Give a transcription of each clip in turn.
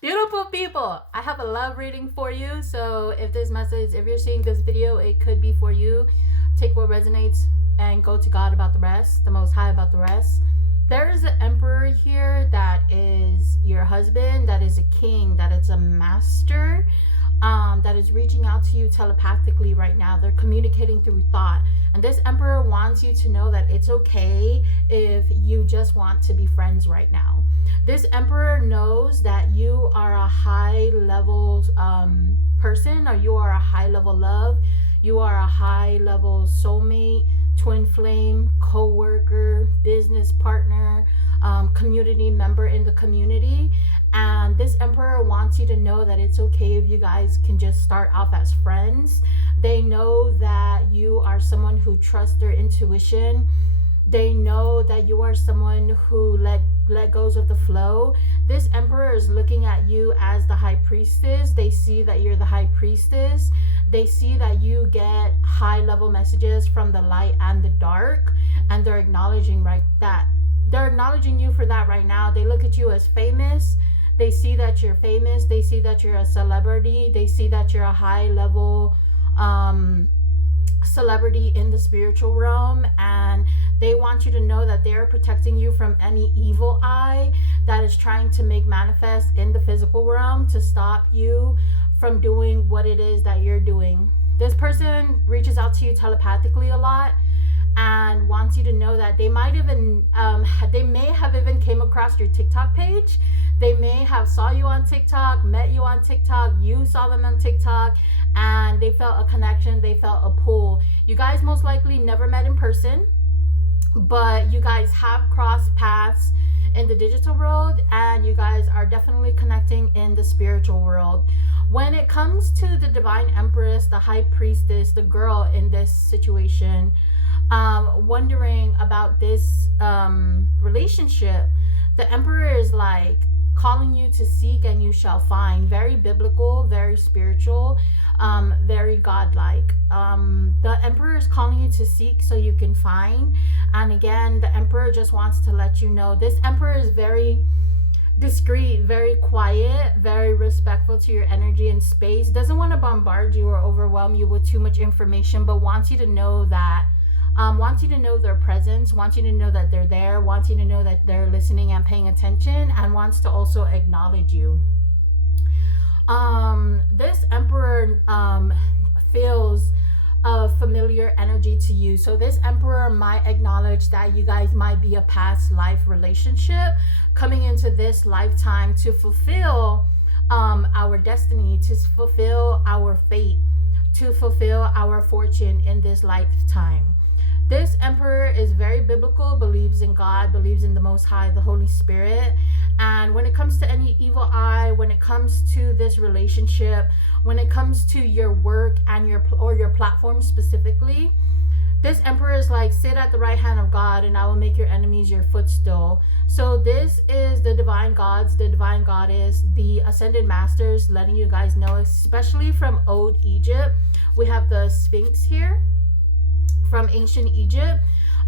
Beautiful people, I have a love reading for you. So if you're seeing this video, it could be for you. Take what resonates and go to God about the rest, the Most High about the rest. There is an emperor here that is your husband, that is a king, that is a master, that is reaching out to you telepathically right now. They're communicating through thought. And this emperor wants you to know that it's okay if you just want to be friends right now. This emperor knows that you are a high level person, or you are a high level love. You are a high level soulmate, twin flame, co-worker, business partner, community member in the community. And this emperor wants you to know that it's okay if you guys can just start off as friends. They know that you are someone who trusts their intuition. They know that you are someone who let goes of the flow. This emperor is looking at you as the high priestess. They see that you're the high priestess. They see that you get high level messages from the light and the dark, and they're acknowledging they're acknowledging you for that right now. They look at you as famous. They see that you're famous. They see that you're a celebrity. They see that you're a high level celebrity in the spiritual realm, and they want you to know that they're protecting you from any evil eye that is trying to make manifest in the physical realm to stop you from doing what it is that you're doing. This person reaches out to you telepathically a lot and wants you to know that they may have even came across your TikTok page. They may have saw you on TikTok, met you on TikTok, you saw them on TikTok, and they felt a connection, they felt a pull. You guys most likely never met in person, but you guys have crossed paths in the digital world, and you guys are definitely connecting in the spiritual world. When it comes to the divine empress, the high priestess, the girl in this situation, wondering about this relationship, the emperor is like calling you to seek and you shall find. Very biblical, very spiritual, very godlike. The emperor is calling you to seek so you can find. And again, the emperor just wants to let you know this emperor is very discreet, very quiet, very respectful to your energy and space. Doesn't want to bombard you or overwhelm you with too much information, but wants you to know that wants you to know their presence, wants you to know that they're there, wants you to know that they're listening and paying attention, and wants to also acknowledge you. This emperor feels a familiar energy to you. So this emperor might acknowledge that you guys might be a past life relationship coming into this lifetime to fulfill our destiny, to fulfill our fate, to fulfill our fortune in this lifetime. This emperor is very biblical, believes in God, believes in the Most High, the Holy Spirit. And when it comes to any evil eye, when it comes to this relationship, when it comes to your work and your platform specifically, this emperor is like, sit at the right hand of God and I will make your enemies your footstool. So this is the divine gods, the divine goddess, the ascended masters letting you guys know, especially from old Egypt. We have the Sphinx here from ancient Egypt.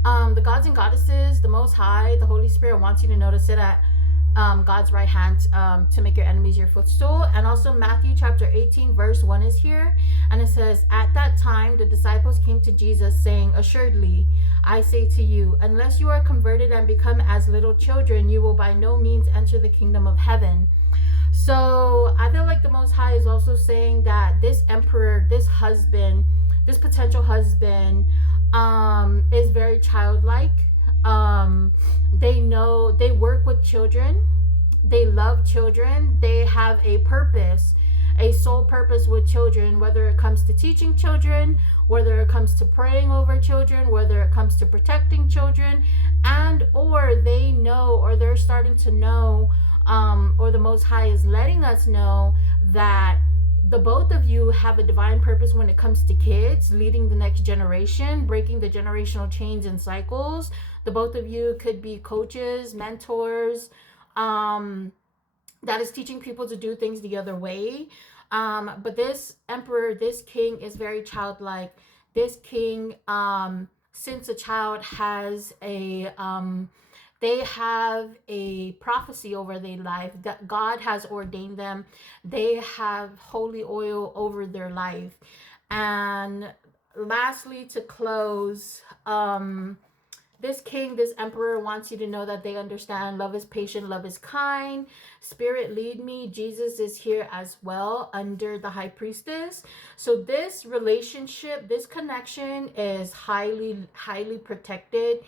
The gods and goddesses, the Most High, the Holy Spirit wants you to know to sit at God's right hand to make your enemies your footstool. And also Matthew chapter 18 verse 1 is here, and it says, at that time the disciples came to Jesus saying, assuredly I say to you, unless you are converted and become as little children, you will by no means enter the kingdom of heaven. So I feel like the Most High is also saying that this emperor, this husband, this potential husband is very childlike. They work with children, they love children, they have a purpose, a sole purpose with children, whether it comes to teaching children, whether it comes to praying over children, whether it comes to protecting children, and or they know, or they're starting to know, or the Most High is letting us know that the both of you have a divine purpose when it comes to kids, leading the next generation, breaking the generational chains and cycles. The both of you could be coaches, mentors, that is teaching people to do things the other way. But this emperor, this king is very childlike. This king, since a child, has a They have a prophecy over their life that God has ordained them. They have holy oil over their life. And lastly, to close, this king, this emperor wants you to know that they understand love is patient, love is kind. Spirit, lead me. Jesus is here as well under the high priestess. So this relationship, this connection is highly, highly protected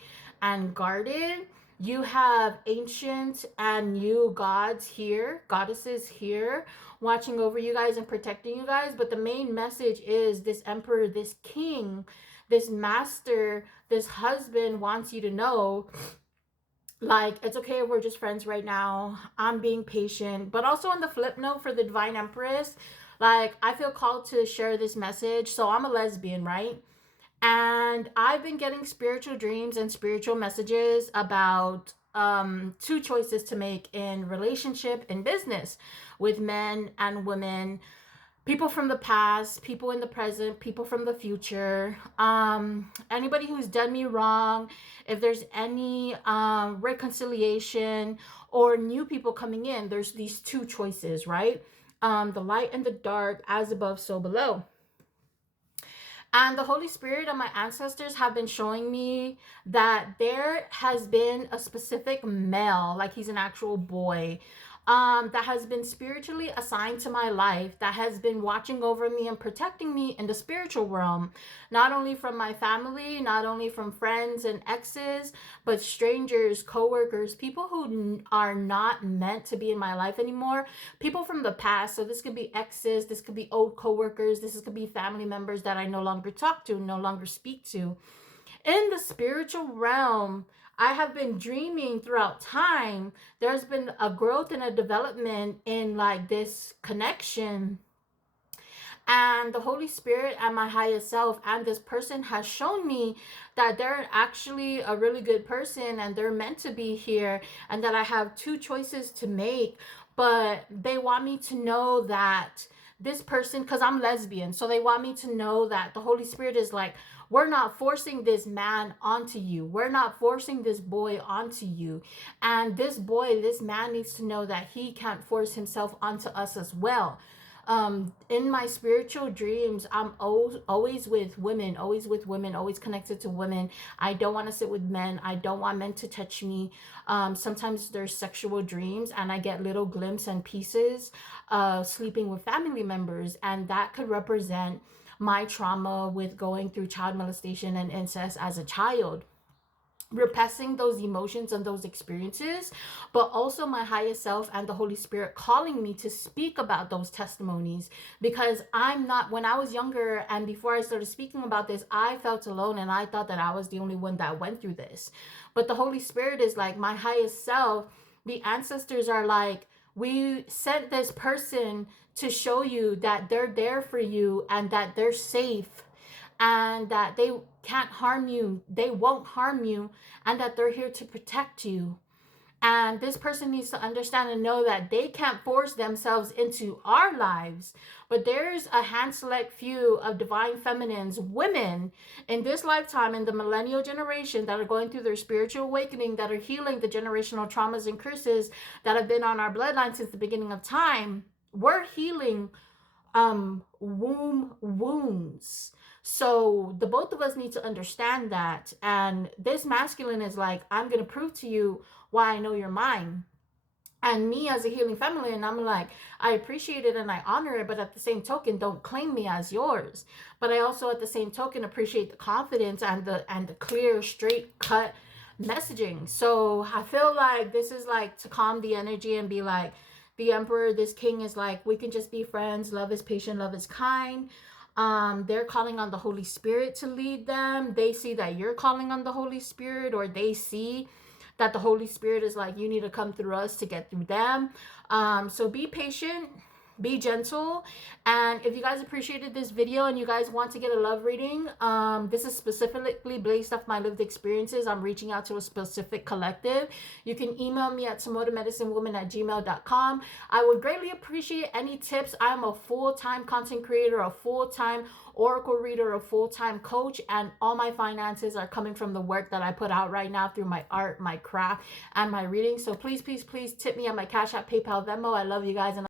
and guarded. You have ancient and new gods here, goddesses here, watching over you guys and protecting you guys. But the main message is this emperor, this king, this master, this husband wants you to know, like, it's okay if we're just friends right now. I'm being patient. But also on the flip note for the Divine Empress, like, I feel called to share this message. So I'm a lesbian, right? And I've been getting spiritual dreams and spiritual messages about two choices to make in relationship and business with men and women, people from the past, people in the present, people from the future, anybody who's done me wrong, if there's any reconciliation or new people coming in. There's these two choices, right? The light and the dark, as above so below. And the Holy Spirit and my ancestors have been showing me that there has been a specific male, like he's an actual boy, that has been spiritually assigned to my life, that has been watching over me and protecting me in the spiritual realm, not only from my family, not only from friends and exes, but strangers, coworkers, people who are not meant to be in my life anymore, people from the past. So this could be exes, this could be old coworkers, this could be family members that I no longer talk to, no longer speak to. In the spiritual realm, I have been dreaming throughout time. There's been a growth and a development in like this connection. And the Holy Spirit and my highest self and this person has shown me that they're actually a really good person and they're meant to be here, and that I have two choices to make. But they want me to know that this person, because I'm lesbian, so they want me to know that the Holy Spirit is like, we're not forcing this man onto you. We're not forcing this boy onto you. And this boy, this man needs to know that he can't force himself onto us as well. In my spiritual dreams, I'm always with women, always connected to women. I don't want to sit with men. I don't want men to touch me. Sometimes there's sexual dreams and I get little glimpses and pieces of sleeping with family members, and that could represent my trauma with going through child molestation and incest as a child. Repressing those emotions and those experiences, but also my highest self and the Holy Spirit calling me to speak about those testimonies, because I'm not, when I was younger and before I started speaking about this, I felt alone and I thought that I was the only one that went through this. But the Holy Spirit is like, my highest self, the ancestors are like, we sent this person to show you that they're there for you and that they're safe and that they can't harm you, they won't harm you, and that they're here to protect you. And this person needs to understand and know that they can't force themselves into our lives, but there's a hand select few of divine feminines, women in this lifetime, in the millennial generation, that are going through their spiritual awakening, that are healing the generational traumas and curses that have been on our bloodline since the beginning of time. We're healing womb wounds. So the both of us need to understand that. And this masculine is like, I'm going to prove to you why I know you're mine. And me as a healing feminine, I'm like, I appreciate it and I honor it, but at the same token, don't claim me as yours. But I also at the same token appreciate the confidence and the clear, straight cut messaging. So I feel like this is like to calm the energy and be like, the emperor, this king is like, we can just be friends. Love is patient, love is kind. They're calling on the Holy Spirit to lead them. They see that you're calling on the Holy Spirit, or they see that the Holy Spirit is like, you need to come through us to get through them. So be patient, be gentle. And if you guys appreciated this video and you guys want to get a love reading, this is specifically based off my lived experiences. I'm reaching out to a specific collective. You can email me at tomorrowmedicinewoman@gmail.com. I would greatly appreciate any tips. I'm a full-time content creator, a full-time oracle reader, a full-time coach, and all my finances are coming from the work that I put out right now through my art, my craft, and my reading. So please, please, please tip me on my Cash App, PayPal, Venmo. I love you guys. And